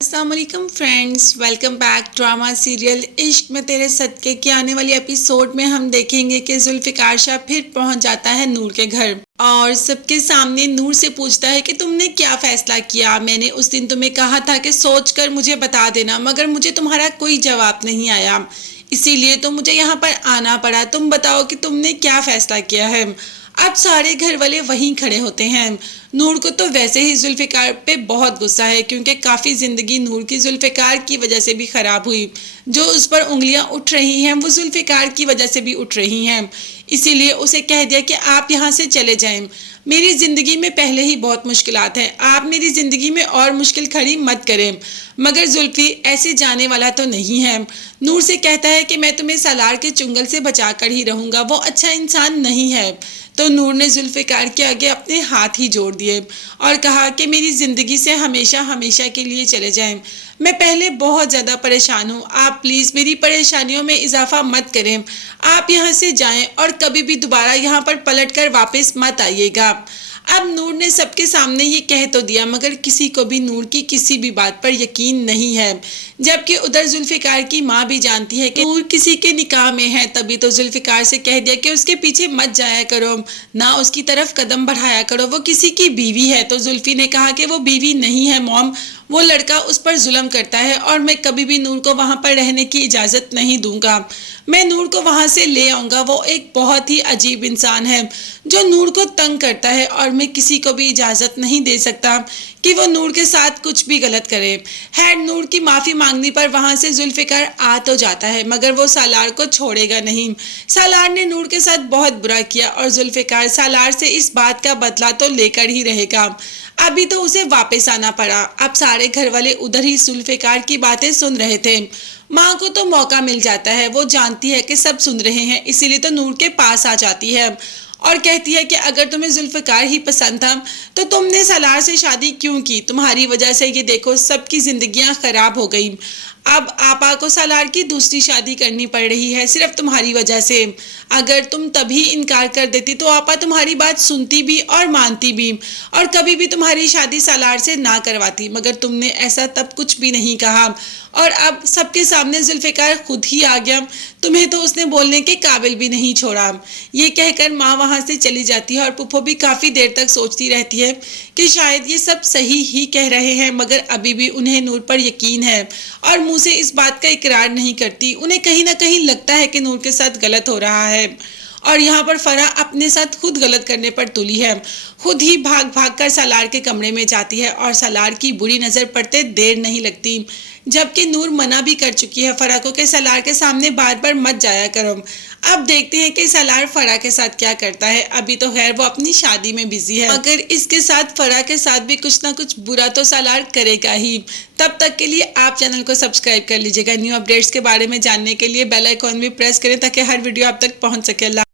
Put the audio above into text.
अस्सलाम वालेकुम friends, welcome back drama serial इश्क में तेरे सदके के आने वाली एपिसोड में हम देखेंगे कि जुल्फिकार शाह फिर पहुंच जाता है नूर के घर और सबके सामने नूर से पूछता है कि तुमने क्या फैसला किया। मैंने उस दिन तुम्हें कहा था कि सोचकर मुझे बता देना, मगर मुझे तुम्हारा कोई जवाब नहीं आया, इसीलिए तो मुझे यहाँ पर आना पड़ा। तुम बताओ कि तुमने क्या फैसला किया है। अब सारे घर वाले वहीं खड़े होते हैं। नूर को तो वैसे ही जुल्फिकार पे बहुत गुस्सा है, क्योंकि काफ़ी ज़िंदगी नूर की जुल्फिकार की वजह से भी ख़राब हुई। जो उस पर उंगलियां उठ रही हैं वो जुल्फिकार की वजह से भी उठ रही हैं। इसीलिए उसे कह दिया कि आप यहाँ से चले जाएं। मेरी ज़िंदगी में पहले ही बहुत मुश्किलात हैं, आप मेरी ज़िंदगी में और मुश्किल खड़ी मत करें। मगर जुल्फी ऐसे जाने वाला तो नहीं है। नूर से कहता है कि मैं तुम्हें सालार के चुंगल से बचा कर ही रहूँगा, वो अच्छा इंसान नहीं है। तो नूर ने जुल्फिकार के आगे अपने हाथ ही जोड़ दिए और कहा कि मेरी ज़िंदगी से हमेशा हमेशा के लिए चले जाएं। मैं पहले बहुत ज़्यादा परेशान हूँ, आप प्लीज़ मेरी परेशानियों में इजाफा मत करें। आप यहाँ से जाएं और कभी भी दोबारा यहाँ पर पलट कर वापस मत आइएगा। अब नूर ने सबके सामने ये कह तो दिया, मगर किसी को भी नूर की किसी भी बात पर यकीन नहीं है। जबकि उधर जुल्फिकार की माँ भी जानती है कि नूर किसी के निकाह में है, तभी तो जुल्फिकार से कह दिया कि उसके पीछे मत जाया करो, ना उसकी तरफ कदम बढ़ाया करो, वो किसी की बीवी है। तो जुल्फी ने कहा कि वो बीवी नहीं है मॉम, वो लड़का उस पर जुल्म करता है और मैं कभी भी नूर को वहाँ पर रहने की इजाज़त नहीं दूंगा। मैं नूर को वहाँ से ले आऊँगा, वो एक बहुत ही अजीब इंसान है जो नूर को तंग करता है और मैं किसी को भी इजाज़त नहीं दे सकता कि वो नूर के साथ कुछ भी गलत करे। हैड नूर की माफ़ी मांगने पर वहाँ से जुल्फिकार आ तो जाता है, मगर वो सालार को छोड़ेगा नहीं। सालार ने नूर के साथ बहुत बुरा किया और जुल्फिकार सालार से इस बात का बदला तो लेकर ही रहेगा। अभी तो उसे वापस आना पड़ा। अब सारे घर वाले उधर ही जुल्फिकार की बातें सुन रहे थे। माँ को तो मौका मिल जाता है, वो जानती है कि सब सुन रहे हैं, इसीलिए तो नूर के पास आ जाती है और कहती है कि अगर तुम्हें जुल्फिकार ही पसंद था तो तुमने सालार से शादी क्यों की। तुम्हारी वजह से ये देखो सबकी जिंदगियां खराब हो गई। अब आपा को सालार की दूसरी शादी करनी पड़ रही है सिर्फ तुम्हारी वजह से। अगर तुम तभी इनकार कर देती तो आपा तुम्हारी बात सुनती भी और मानती भी और कभी भी तुम्हारी शादी सालार से ना करवाती, मगर तुमने ऐसा तब कुछ भी नहीं कहा और अब सबके सामने जुल्फिकार खुद ही आ गया, तुम्हें तो उसने बोलने के काबिल भी नहीं छोड़ा। ये कहकर माँ वहाँ से चली जाती है और पुप्पो भी काफ़ी देर तक सोचती रहती है कि शायद ये सब सही ही कह रहे हैं, मगर अभी भी उन्हें नूर पर यकीन है और मुँह से इस बात का इकरार नहीं करती। उन्हें कहीं ना कहीं लगता है कि नूर के साथ गलत हो रहा है और यहाँ पर फराह अपने साथ खुद गलत करने पर तुली है। खुद ही भाग भाग कर सालार के कमरे में जाती है और सालार की बुरी नज़र पड़ते देर नहीं लगती, जबकि नूर मना भी कर चुकी है फराह को कि सालार के सामने बार बार मत जाया करो। अब देखते हैं कि सालार फराह के साथ क्या करता है। अभी तो खैर वो अपनी शादी में बिजी है, मगर इसके साथ फराह के साथ भी कुछ ना कुछ बुरा तो सालार करेगा ही। तब तक के लिए आप चैनल को सब्सक्राइब कर लीजिएगा। न्यू अपडेट्स के बारे में जानने के लिए बेल आइकॉन भी प्रेस करें ताकि हर वीडियो आप तक पहुंच सके।